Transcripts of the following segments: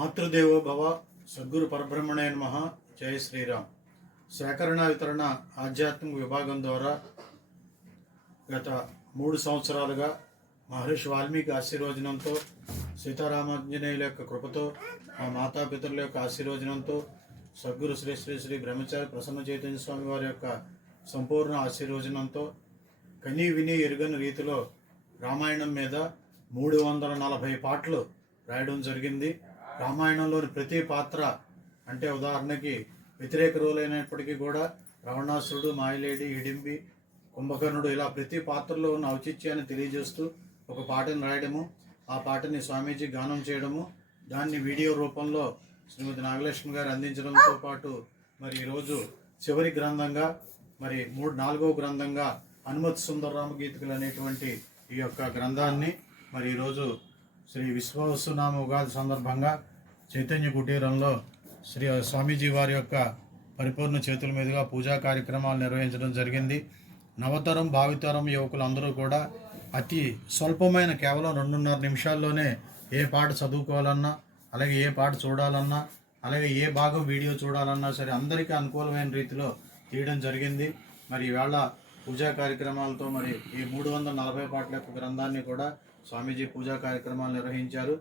మాతృదేవో భవ సద్గురు పరబ్రహ్మణే నమః. జై శ్రీరామ్. సేకరణ వితరణ ఆధ్యాత్మిక విభాగం ద్వారా గత 3 సంవత్సరాలుగా మహర్షి వాల్మీకి ఆశీర్వచనంతో, సీతారామాంజనేయుల యొక్క కృపతో, మా మాతాపితరుల యొక్క ఆశీర్వచనంతో, సద్గురు శ్రీ శ్రీ శ్రీ బ్రహ్మచారి ప్రసన్న చైతన్య స్వామి వారి యొక్క సంపూర్ణ ఆశీర్వచనంతో కనీ విని ఎరుగని రీతిలో రామాయణం మీద 340 పాటలు రాయడం జరిగింది. రామాయణంలోని ప్రతి పాత్ర అంటే ఉదాహరణకి వ్యతిరేక రోలైనప్పటికీ కూడా రావణాసురుడు, మాయలేడి, హిడింబి, కుంభకర్ణుడు ఇలా ప్రతి పాత్రలో ఉన్న ఔచిత్యాన్ని తెలియజేస్తూ ఒక పాటను రాయడము, ఆ పాటని స్వామీజీ గానం చేయడము, దాన్ని వీడియో రూపంలో శ్రీమతి నాగలక్ష్మి గారు అందించడంతో పాటు మరి ఈరోజు చివరి గ్రంథంగా మరి 4వ గ్రంథంగా హనుమత్ సుందరరామ గీతికలు అనేటువంటి ఈ యొక్క గ్రంథాన్ని మరి ఈరోజు శ్రీ విశ్వవసునామ ఉగాది సందర్భంగా చైతన్య కుటీరంలో శ్రీ స్వామీజీ వారి యొక్క పరిపూర్ణ చేతుల మీదుగా పూజా కార్యక్రమాలు నిర్వహించడం జరిగింది. నవతరం భావితరం యువకులందరూ కూడా అతి స్వల్పమైన కేవలం 2.5 నిమిషాల్లోనే ఏ పాట చదువుకోవాలన్నా, అలాగే ఏ పాట చూడాలన్నా, అలాగే ఏ భాగం వీడియో చూడాలన్నా సరే అందరికీ అనుకూలమైన రీతిలో తీయడం జరిగింది. మరి ఈవేళ పూజా కార్యక్రమాలతో మరి ఈ 340 పాటల యొక్క గ్రంథాన్ని కూడా స్వామీజీ పూజా కార్యక్రమాలు నిర్వహించారు.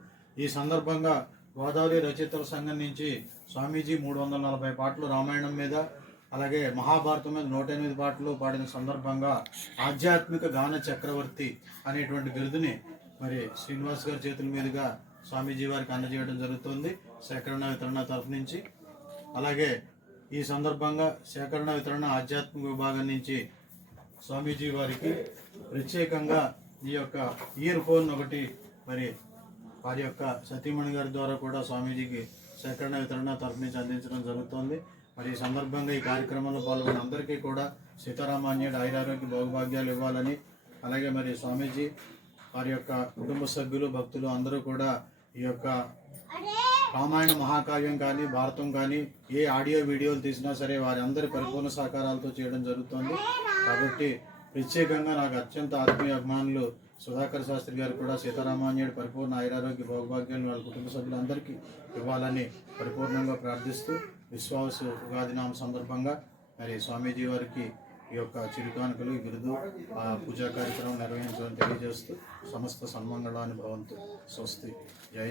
ఈ సందర్భంగా గోదావరి రచయితల సంఘం నుంచి స్వామీజీ 340 పాటలు రామాయణం మీద, అలాగే మహాభారతం మీద 108 పాటలు పాడిన సందర్భంగా ఆధ్యాత్మిక గాన చక్రవర్తి అనేటువంటి బిరుదుని మరి శ్రీనివాస్ గారి చేతుల మీదుగా స్వామీజీ వారికి అందజేయడం జరుగుతుంది సేకరణ వితరణ తరఫు నుంచి. అలాగే ఈ సందర్భంగా సేకరణ వితరణ ఆధ్యాత్మిక విభాగం నుంచి స్వామీజీ వారికి ప్రత్యేకంగా ఈ యొక్క ఇయర్ ఫోన్ ఒకటి మరి వారి యొక్క సతీమణి గారి ద్వారా కూడా స్వామీజీకి సేకరణ వితరణ తరఫు నుంచి అందించడం జరుగుతుంది. మరి ఈ సందర్భంగా ఈ కార్యక్రమంలో పాల్గొన్న అందరికీ కూడా సీతారామాన్యుడు ఆయురారోగ్య భోగభాగ్యాలు ఇవ్వాలని, అలాగే మరి స్వామీజీ వారి యొక్క కుటుంబ సభ్యులు, భక్తులు అందరూ కూడా ఈ యొక్క రామాయణ మహాకావ్యం కానీ, భారతం కానీ ఏ ఆడియో వీడియోలు తీసినా సరే వారి అందరి పరిపూర్ణ సహకారాలతో చేయడం జరుగుతుంది. కాబట్టి ప్రత్యేకంగా నాకు అత్యంత ఆత్మీయ అభిమానులు సుధాకర్ శాస్త్రి గారు కూడా సీతారామాన్యుడు పరిపూర్ణ ఆయురారోగ్య భోగభాగ్యాలను వాళ్ళ కుటుంబ సభ్యులందరికీ ఇవ్వాలని పరిపూర్ణంగా ప్రార్థిస్తూ విశ్వాస ఉగాది నామ సందర్భంగా మరి స్వామీజీ వారికి ఈ యొక్క చిరుకానుకలు, బిరుదు, పూజా కార్యక్రమం నిర్వహించడం తెలియజేస్తూ సమస్త సన్మంగళాన్ని భవంతు. స్వస్తి. జై